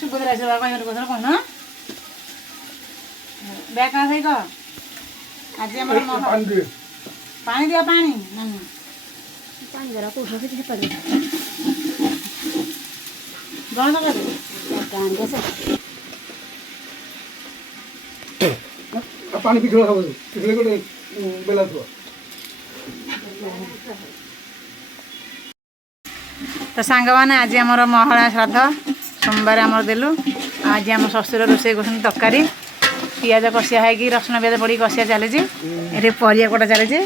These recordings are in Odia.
सुबुद्रा सेवा कहिरो कसर कहन बेका सही कह आज हमर पानी दिया पानी नन्नू पानी जरा को उठा के पड़ी गण कर कान कैसे पानी पिछले खाबो पिछले कोटे बेला थो तो सांग मैंने आज आमर महला श्राद्ध सोमवार आमर देलु आज आम शशुर रोषे कर तरकारी पियाज कषिया है रसुण पियाज पड़ी कषिया चली ये परिया कटा चली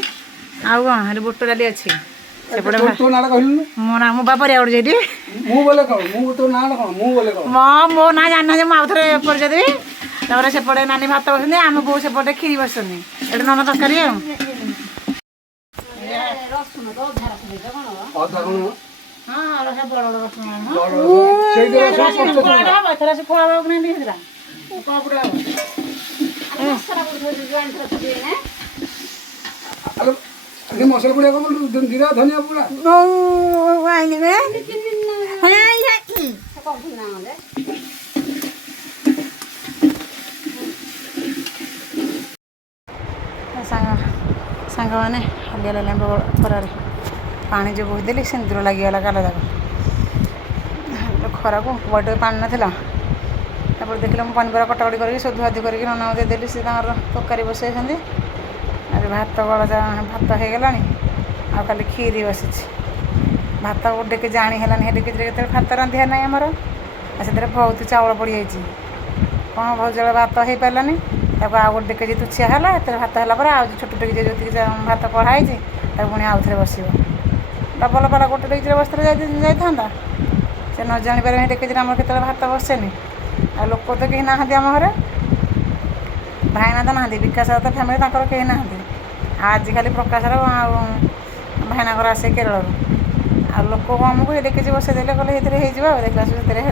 आउ कौन बुट डाली अच्छी मो ना मो बापर आउट मो ना जाना मुझे थे परिचय देवी तापर सेपटे नानी भात बस आम बो सेपटे खीरी बस ये नन तरकारी हाँ रस बड़ मसला पुड़ा जीरा धनिया पुड़ा सांग मैंने हलिया लेम्ब खरार पानी जो बोहीदेली सिंदूर लगिगला काला जाक खरा को बट पानी नाला देखिए मुझे पनीपरिया कटाकटी करके सोधुआधि करके नना देदेली सी तरकारी बसई आज भात गला भात हो गला आ खाली खीरी बसी भात गोटे के जाणी है डेके भात रांधिया ना आमर से बहुत चाउल पड़ जाइए कौन बहुत जगह भात हो पारानी आ गोटे के तुछिया है भात है आज छोट टेके जो भात कढ़ाई पुणी आउ थे बस डबल पाला गोटे डेके बस जाता से न जापर डेके आम के भात बसेनि आ लोक तो कहीं ना आम घर भाईना तो ना विकास तो फैमिली कहीं ना आज खाली प्रकाश भाईना आसे केरल आ लोक आमको ये डेके बसई देले कहले ये देखला से है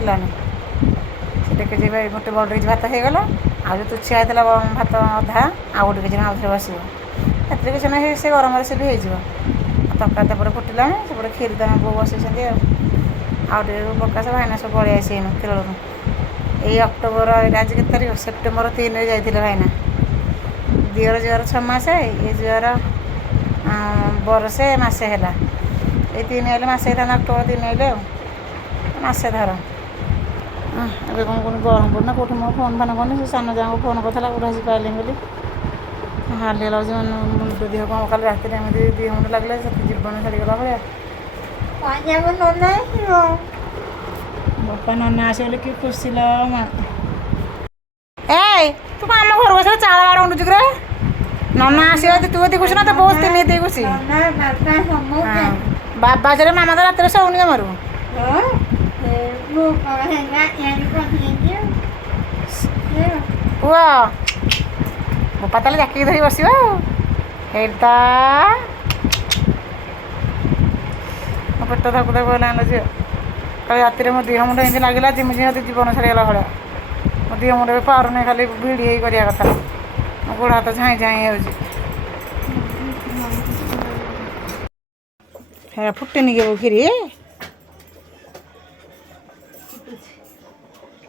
डेके गोटे बड़ डेके भात हो गला आ जो तुछिया होता भात अधा आ गोटे के आउ थे बस किसी ना से गरम से भी हो तरकारी तपर फुटिला सेपटे खीरी तो बो बसई आउटे प्रकाश भाईना सब पलि आसी केरल ये अक्टोबर आज के तारीख सेप्टेम्बर 3 जाते भाईना दिवर जुआर 6 मास ये जुआर बरसे मसे है ये 3 आए मसे अक्टोबर 3 आइले मसे धर अभी कौन कौन ब्रह्मपुर ना कौट मो फोन फान करनी से सान जहाँ फोन करता कौट आसी पाइल बोली हालिया लगे मुंड देह कौन कल रात 2 मिनट लगले जीवन छाड़ीगला भाया बापा नना आसे बोले कि खुशी लो ए तू आम घर बस चाल बाड़ उंडुचु रे नना आसे तू एति खुशी ना तो बहुत तीन एति खुशी बाबा चले मामा तो रात शोनी जमारू पुआ बापा ताले जाकी धरी बस पेट थाकू थाकू है झील कल रात मो देह मुंड एमती लगे जिमी जीवन छाड़ीगला भाया मो देह मुंड पारे खाली भिड़ी करा कथा मो गोड़ हाथ झाई झाई हो फुटनी के खीरी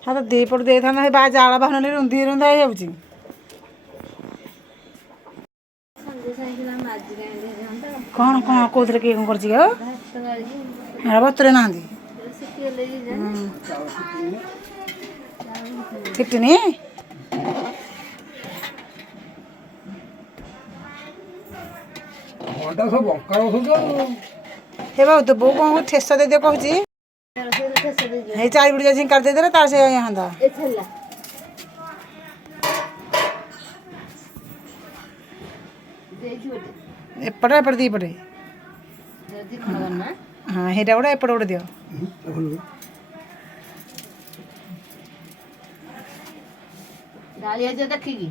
हाँ तो दीपट दे था जाल बाहन रुंधी रुंधा हो कौन कौन कौन किए कौन कर बतुरे ना किटनी हे बाबू तो बो कौन ठेस दे दियो कहूँ 4 बिट जा कर दे तार से हाँ एपटे एपटे दीपटे हाँ हेटा गोटे एपटे गोटे दियो देखिकी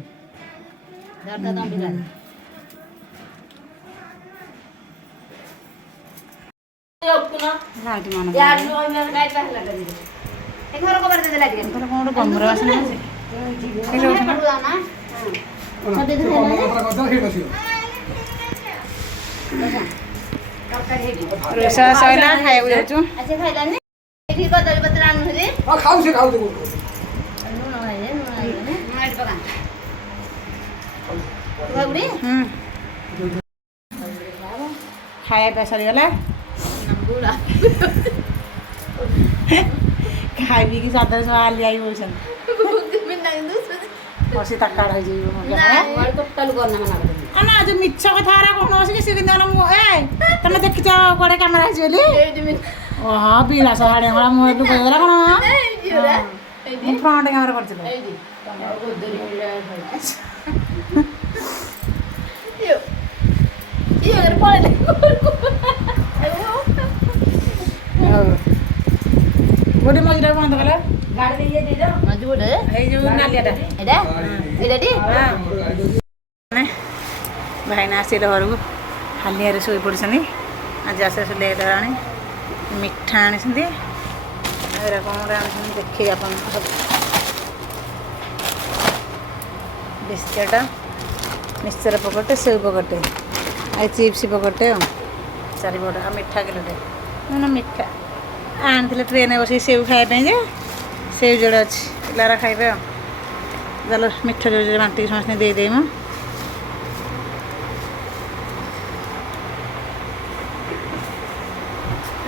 रोषा सैला खाया जाऊँ ଏଠି କଦଳୀ ପତ୍ର ଆଣୁଛି ହଁ ଖାଉଛି ଖାଉଛି ଲୁଣ ଭାଇ ଲୁଣ ଏଠି ପକା ବାବୁଡ଼ି ଖାଇବା ପିଇବା ସରିଗଲା ବୁଡ଼ା ଖାଇ ପିଇକି ସାଧାରେ ସବୁ ଆଲିଆ ହେଇ ବସଛନ୍ତି ବସି ତାକାଳ ହେଇଯିବ ଟୋଟାଲ କରନା ମନା କରିଦେବି ନା ଯୋଉ ମିଛ କଥା ହେରା କଣ ଅଛି କି ସେ କିନ୍ତୁ ମୁଁ ତମେ ଦେଖିଛ କୁଆଡ଼େ କ୍ୟାମେରା ହେଇଛି ବୋଲି ଓହ ବିଳାସ ହାଡ଼େ ଭଳିଆ ମୁଁ ଏଠୁ କହିଦେଲା କଣ ମୁଁ ଫ୍ରଣ୍ଟ କ୍ୟାମେରା କରିଥିଲି ଗୋଟେ ମଝିଟାକୁ ବନ୍ଦ କଲେ ଏଇ ଯୋଉ ନାଲିଆଟା ଭାଇନା ଆସିଲେ ଘରକୁ ହାଲିଆରେ ଶୋଇ ପଡ଼ିଛନ୍ତି ଆଜି ଆସେ ଆସେ ଲେଟ୍ ହେଲାଣି ମିଠା ଆଣିଛନ୍ତି ଏରା କ'ଣ ଗୋଟେ ଆଣିଛନ୍ତି ଦେଖେଇ ଆପଣଙ୍କୁ ସବୁ ବିସ୍କେଟ୍ ମିକ୍ସଚର ପକେଟେ ସେଉ ପକେଟେ ଆଉ ଚିପ୍ସ ପକେଟେ ଆଉ ଚାରିପଟ ଆଉ ମିଠା କିଲୋଟେ ନା ମିଠା ଆଣିଥିଲେ ଟ୍ରେନରେ ବସିକି ସେଉ ଖାଇବା ପାଇଁ ଯେ ସେଉ ଯୋଡ଼େ ଅଛି ପିଲାରା ଖାଇବେ ଆଉ ଚାଲ ମିଠା ଯୋଡ଼େ ବାଣ୍ଟିକି ସମସ୍ତେ ଦେଇଦେବି ମୁଁ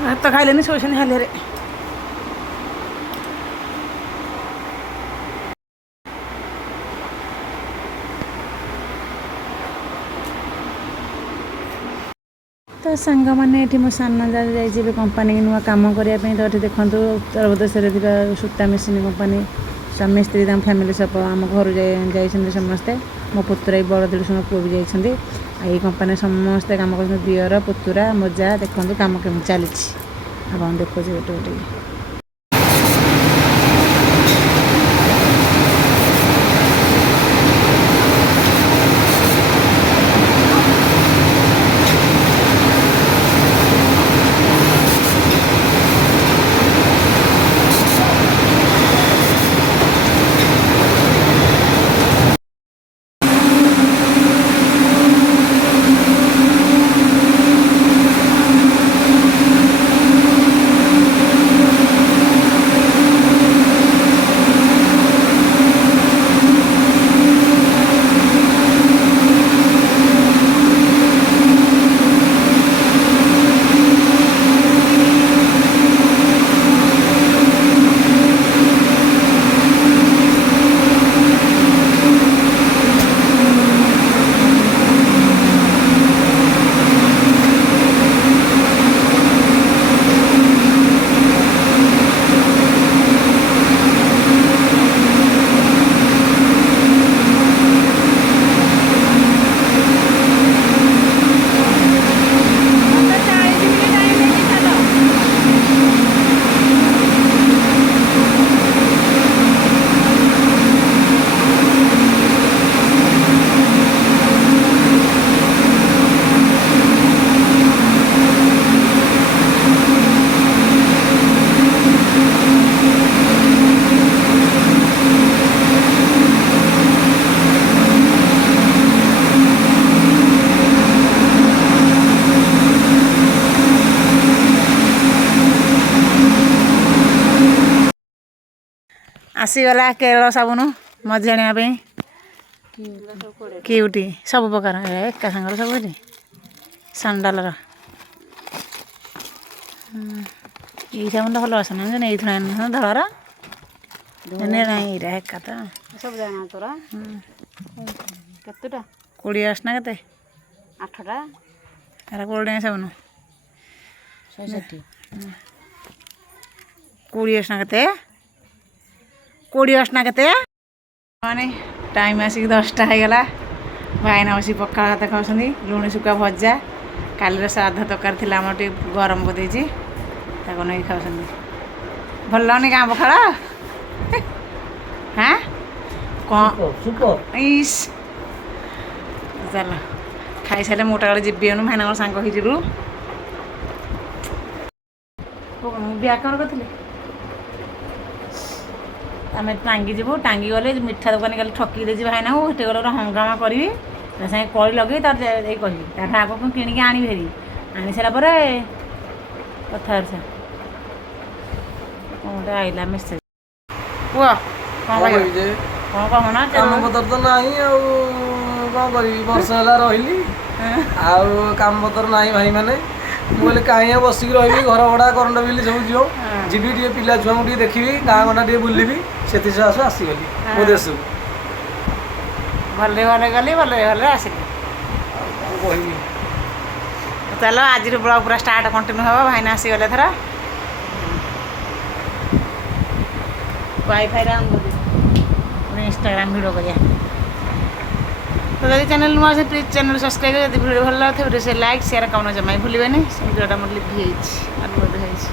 ଭାତ ଖାଇଲେନି ଶୋଇଛନ୍ତି ହାଲିଆରେ ତ ସାଙ୍ଗମାନେ ଏଠି ମୋ ସାନ ଯାହା ଯାଇଛି ଏବେ କମ୍ପାନୀକି ନୂଆ କାମ କରିବା ପାଇଁ ତ ଏଠି ଦେଖନ୍ତୁ ଉତ୍ତରପ୍ରଦେଶରେ ଥିବା ସୂତା ମେସିନ୍ କମ୍ପାନୀ ସ୍ୱାମୀ ସ୍ତ୍ରୀ ତାଙ୍କ ଫ୍ୟାମିଲି ସହ ଆମ ଘରୁ ଯାଇଛନ୍ତି ସମସ୍ତେ ମୋ ପୁତୁରା ବଡ଼ ଦେଢ଼ଶୁର ପୁଅ ବି ଯାଇଛନ୍ତି ଆଉ ଏଇ କମ୍ପାନୀରେ ସମସ୍ତେ କାମ କରୁଛନ୍ତି ଦିଅର ପୁତୁରା ମଜା ଦେଖନ୍ତୁ କାମ କେମିତି ଚାଲିଛି ଆପଣ ଦେଖୁଛି ଗୋଟେ ଗୋଟେ ଆସିଗଲା କେରଳ ସାବୁନ ମଝି ଆଣିବା ପାଇଁ କିଉଟି ସବୁ ପ୍ରକାର ଏକା ସାଙ୍ଗରେ ସବୁ ଏଠି ସାଣ୍ଡାଲର ଏଇ ସାବୁନଟା ଭଲ ବାସନା ଏଇଥର ଧଳାର ନାଇଁ ଏଇଟା ଏକା ତ ସବୁ ଜାଣା ତୋର କେତେଟା 20 ଆସନା କେତେ 8ଟା ଏରା 20 ଟଙ୍କା ସାବୁନ 160 20 ଆସନା କେତେ 20 ଆସନା କେତେ ମାନେ ଟାଇମ୍ ଆସିକି 10ଟା ହେଇଗଲା ଭାଇନା ବସି ପଖାଳ ଭାତ ଖାଉଛନ୍ତି ଲୁଣି ଶୁଖୁଆ ଭଜା କାଲିର ସାଧା ତରକାରୀ ଥିଲା ଆମର ଟିକେ ଗରମ କରିଦେଇଛି ତାକୁ ନେଇକି ଖାଉଛନ୍ତି ଭଲ ଲାଗୁନି ଗାଁ ପଖାଳ ହାଁ କ'ଣ ଇସ୍ ଚାଲ ଖାଇସାରିଲେ ମୋଟା ବେଳେ ଯିବି ଏନୁ ଭାଇନା ମୋର ସାଙ୍ଗ ହେଇଯିବୁ ବ୍ୟାଗ୍ କ'ଣ କରିଥିଲି ଆମେ ଟାଙ୍ଗି ଯିବୁ ଟାଙ୍ଗି ଗଲେ ମିଠା ଦୋକାନୀ କାଲି ଠକିକି ଦେଇଛି ଭାଇନାକୁ ସେଠି ଗଲେ ଗୋଟେ ହଙ୍ଗାମା କରିବି ତା ସାଙ୍ଗେ କଳି ଲଗେଇ ତାର ଏଇ କହିବି ତାଠୁ ଆଗକୁ କିଣିକି ଆଣିବି ହେରି ଆଣି ସାରିଲା ପରେ କଥା ଗୋଟେ ଆଇଲା ମେସେଜ କୁହ କ'ଣ କ'ଣ କହିବ କହିବି ଯେ କ'ଣ କହୁନା କାମ ପତ୍ର ତ ନାହିଁ ଆଉ କ'ଣ କରିବି ବର୍ଷ ହେଲା ରହିଲି ଆଉ କାମ ପତ୍ର ନାହିଁ ଭାଇମାନେ ମୁଁ କହିଲି କାହିଁ ଆଉ ବସିକି ରହିବି ଘର ଭଡ଼ା କରେଣ୍ଟ ବିଲ୍ ସବୁ ଯିବ ଯିବି ଟିକେ ପିଲା ଛୁଆଙ୍କୁ ଟିକେ ଦେଖିବି ଗାଁ ଗଣ୍ଡା ଟିକେ ବୁଲିବି ସେଥିସକାଶୁ ଆସିଗଲି ମୋ ଦେଶକୁ ଭଲରେ ଭଲରେ ଗଲି ଭଲରେ ଭଲରେ ଆସିଲି କ'ଣ କହିବି ଚାଲ ଆଜିର ବ୍ଲଗ୍ ପୁରା ଷ୍ଟାର୍ଟ କଣ୍ଟିନ୍ୟୁ ହେବ ଭାଇନା ଆସିଗଲେ ଏଥର ୱାଇଫାଇରେ ଅନ୍ କରିବି ପୁଣି ଇନଷ୍ଟାଗ୍ରାମ ଭିଡ଼ିଓ କରିବା ତ ଯଦି ଚ୍ୟାନେଲ୍ ନୂଆ ଅଛି ପ୍ଲିଜ୍ ଚ୍ୟାନେଲ୍ ସବସ୍କ୍ରାଇବ୍ ଯଦି ଭିଡ଼ିଓ ଭଲ ଲାଗୁଥିବ ଭିଡ଼ିଓ ସେ ଲାଇକ୍ ସେୟାର କମେଣ୍ଟ ଜମା ଭୁଲିବେନି ସେ ଭିଡ଼ିଓଟା ମୋର ଲିଭି ହେଇଛି ଅନୁରୋଧ ହେଇଛି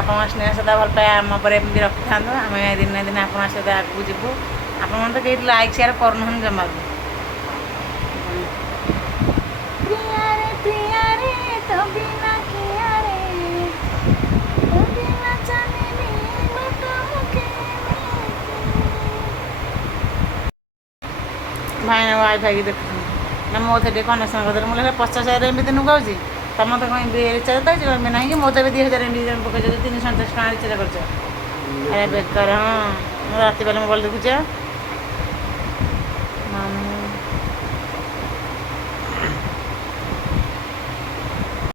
ଆପଣ ସ୍ନେହ ସଦା ଭଲ ପାଇବା ଆମ ପରେ ଏମିତି ରଖିଥାନ୍ତୁ ଆମେ ଦିନେ ଦିନେ ଆପଣଙ୍କ ସହିତ ଆଗକୁ ଯିବୁ ଆପଣମାନେ ତ କେହି ଲାଇକ୍ ସେୟାର କରୁନାହାନ୍ତି ଜମା ବି ପ୍ରିୟାରେ ପ୍ରିୟାରେ ତ ବିନା କିଆରେ ତ ବିନା ଚାଲିନି ବାଟ ଭାଇନା ୱାଇଫାଇ ଦେଖୁଛନ୍ତି ନା ମୋ ଥରେ ଟିକେ କନେକ୍ସନ୍ କରିଦେଲେ ମୁଁ ହେଲେ 50,000 ଏମିତି ନୁଗାଉଛି ତମେ ତ କ'ଣ ରିଚାର୍ଜ ଦେଉଛି ଏବେ ନାହିଁ କି ମୋ ତ ଏବେ 2,000 ଏମିତି ପକାଇଛ 350 ଟଙ୍କା ରିଚାର୍ଜ କରିଛ ଆରେ ବେକାର ହଁ ମୁଁ ରାତି ବେলা ମୋବାଇଲ ଦେଖୁଛ